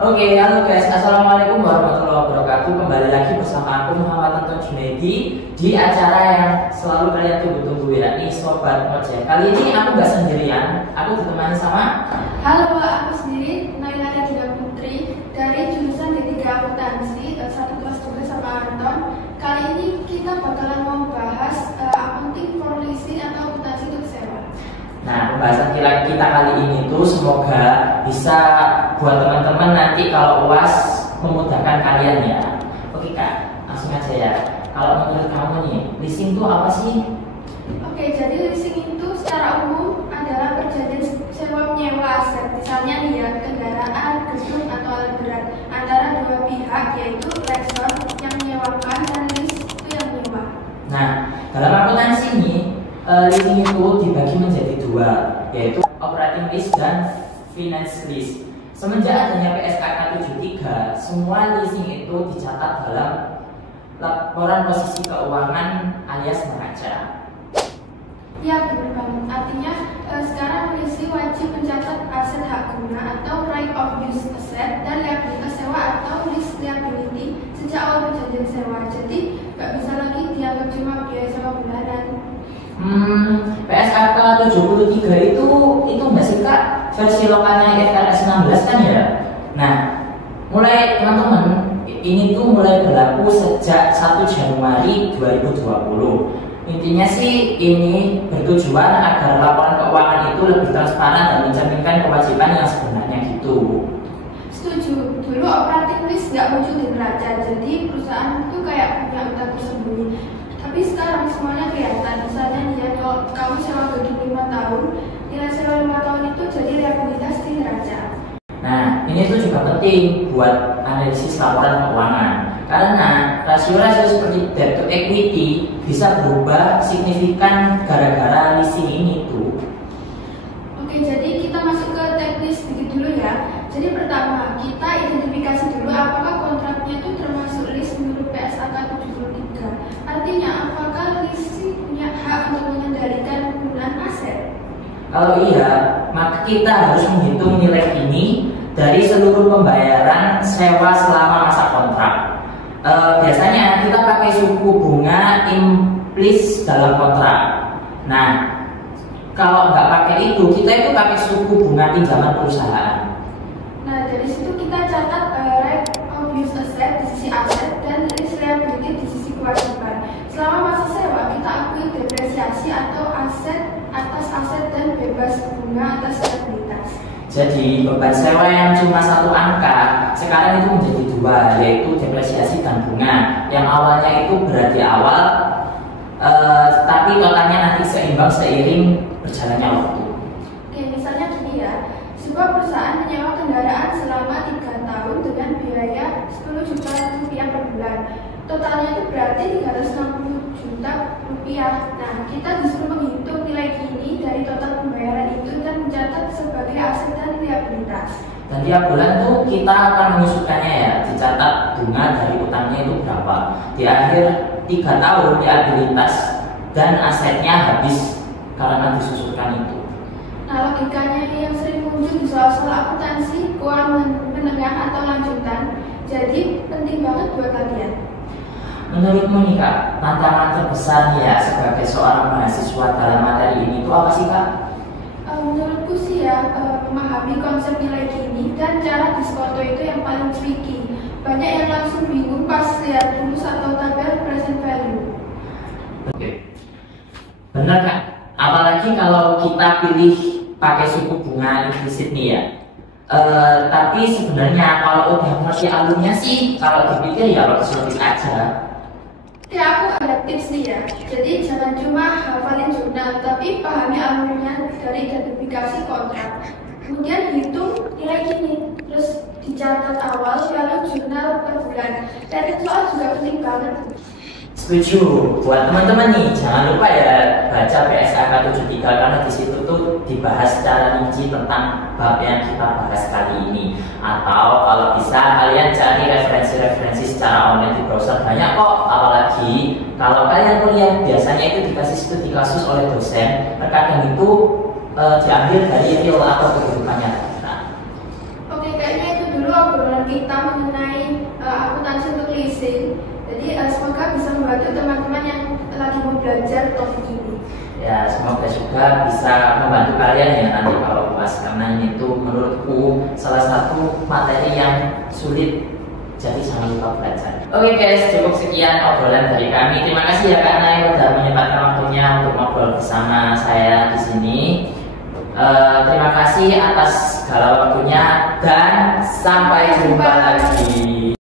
Oke, halo guys, assalamualaikum warahmatullahi wabarakatuh. Kembali lagi bersama aku Muhammad Anton Junaidi di acara yang selalu kalian tunggu-tunggu, yakni Sobat Ngojek. Kali ini aku nggak sendirian, aku ditemani sama. Halo, aku sendiri Naila Regina Putri dari jurusan D3 Akuntansi, satu kelas juga sama Anton. Kali ini kita bakalan mau bahas accounting for leasing atau akuntansi untuk sewa. Nah, pembahasan kita kali ini tuh semoga bisa buat teman-teman nanti kalau UAS memudahkan kalian ya. Oke kak, langsung aja ya. Kalau menurut kamu nih, leasing itu apa sih? Oke, jadi leasing itu secara umum adalah perjanjian sewa menyewa aset, misalnya nih ya, kendaraan, gedung atau alat berat antara dua pihak, yaitu lessor yang menyewakan dan lease itu yang menyewa. Nah, dalam akuntansi ini leasing itu dibagi menjadi dua, yaitu operating lease dan finance lease. Semenjak adanya PSKK 73, semua leasing itu dicatat dalam laporan posisi keuangan alias neraca. Ya, benar banget. Artinya sekarang leasing wajib mencatat aset hak guna atau right of use asset dan liabilitas sewa atau lease liability sejak awal perjanjian sewa. Jadi nggak bisa lagi dianggap cuma biaya sewa bulanan. PSKK 73 itu nggak sih kak versi lokalnya IFRS 16 kan ya? Nah, mulai teman-teman ini tuh mulai berlaku sejak 1 Januari 2020. Intinya sih ini bertujuan agar laporan keuangan itu lebih transparan dan mencerminkan kewajiban yang sebenarnya gitu. Setuju. Dulu operating lease nggak muncul di neraca, jadi perusahaan itu kayak punya utang tersembunyi. Tapi sekarang semuanya kelihatan. Misalnya nih ya, kalau kamu sewa gedung 5 tahun, nilai sewa 5 tahun itu jadi liabilitas di neraca. Nah, ini tuh juga penting buat analisis laporan keuangan karena rasio-rasio seperti debt to equity bisa berubah signifikan gara-gara leasing ini tuh. Oke, jadi kita masuk ke teknis sedikit dulu ya. Jadi pertama, kita identifikasi dulu apakah kontraknya itu termasuk lease menurut PSAK 73. Artinya, apakah leasing punya hak untuk mengendalikan penggunaan aset? Kalau iya, maka kita harus menghitung nilai ini dari seluruh pembayaran sewa selama masa kontrak. Biasanya kita pakai suku bunga implis dalam kontrak. Nah, kalau nggak pakai itu, kita itu pakai suku bunga pinjaman perusahaan. Nah, dari situ kita catat right of use asset di sisi aset dan lease liability di sisi kewajiban. Selama masa sewa, kita akui depresiasi atau aset atas aset dan bebas bunga atas liabilitas. Jadi beban sewa yang cuma satu angka sekarang itu menjadi dua, yaitu depresiasi dan bunga. Yang awalnya itu berat di awal, tapi totalnya nanti seimbang seiring berjalannya waktu. Oke, misalnya gini ya, sebuah perusahaan menyewa kendaraan selama 3 tahun dengan biaya 10 juta rupiah per bulan. Totalnya itu berarti 360 juta rupiah. Nah, kita disuruh menghitung nilai gini dari total pembayaran itu dan mencatat sebagai aset dan liabilitas. Dan tiap bulan tuh kita akan menyusulkannya ya, dicatat bunga dari utangnya itu berapa. Di akhir 3 tahun liabilitas dan asetnya habis karena disusulkan itu. Nah, logikanya ini yang sering muncul di soal-soal akuntansi, keuangan menengah atau lanjutan. Jadi penting banget buat kalian. Menurutmu nih kak, tantangan terbesar nih ya sebagai seorang mahasiswa dalam materi ini itu apa sih kak? Menurutku sih ya, memahami konsep nilai gini dan cara diskonto itu yang paling tricky. Banyak yang langsung bingung pas lihat rumus atau tabel present value. Oke, benar kak. Apalagi kalau kita pilih pakai suku bunga implisit nih ya. Tapi sebenarnya kalau udah ngerti alurnya sih, kalau dipikir ya logis-logis aja. Ya, aku ada tips nih ya. Jadi jangan cuma hafalin jurnal, tapi pahami alurnya dari identifikasi kontrak. Kemudian hitung nilai gini, terus dicatat awal, lalu jurnal per bulan. Dan itu soal juga penting banget. Setuju. Buat teman-teman nih, jangan lupa ya baca PSAK 73 karena di situ tuh dibahas secara rinci tentang bab yang kita bahas kali ini. Atau kalau bisa kalian cari referensi-referensi secara online di browser, banyak kok. Apalagi kalau kalian kuliah biasanya itu dikasih studi kasus oleh dosen. Terkadang itu diambil dari real atau kehidupan nyata. Oke, kayaknya itu dulu obrolan program kita mengenai akuntansi untuk leasing. Jadi semoga bisa membantu teman-teman yang lagi mau belajar topik ini. Ya, semoga juga bisa membantu kalian ya nanti kalau UAS, karena ini tuh menurutku salah satu materi yang sulit, jadi jangan lupa belajar. Oke guys, cukup sekian obrolan dari kami. Terima kasih ya Kak Nay udah menyempatkan waktunya untuk ngobrol bersama saya di sini. Terima kasih atas segala waktunya dan sampai jumpa lagi.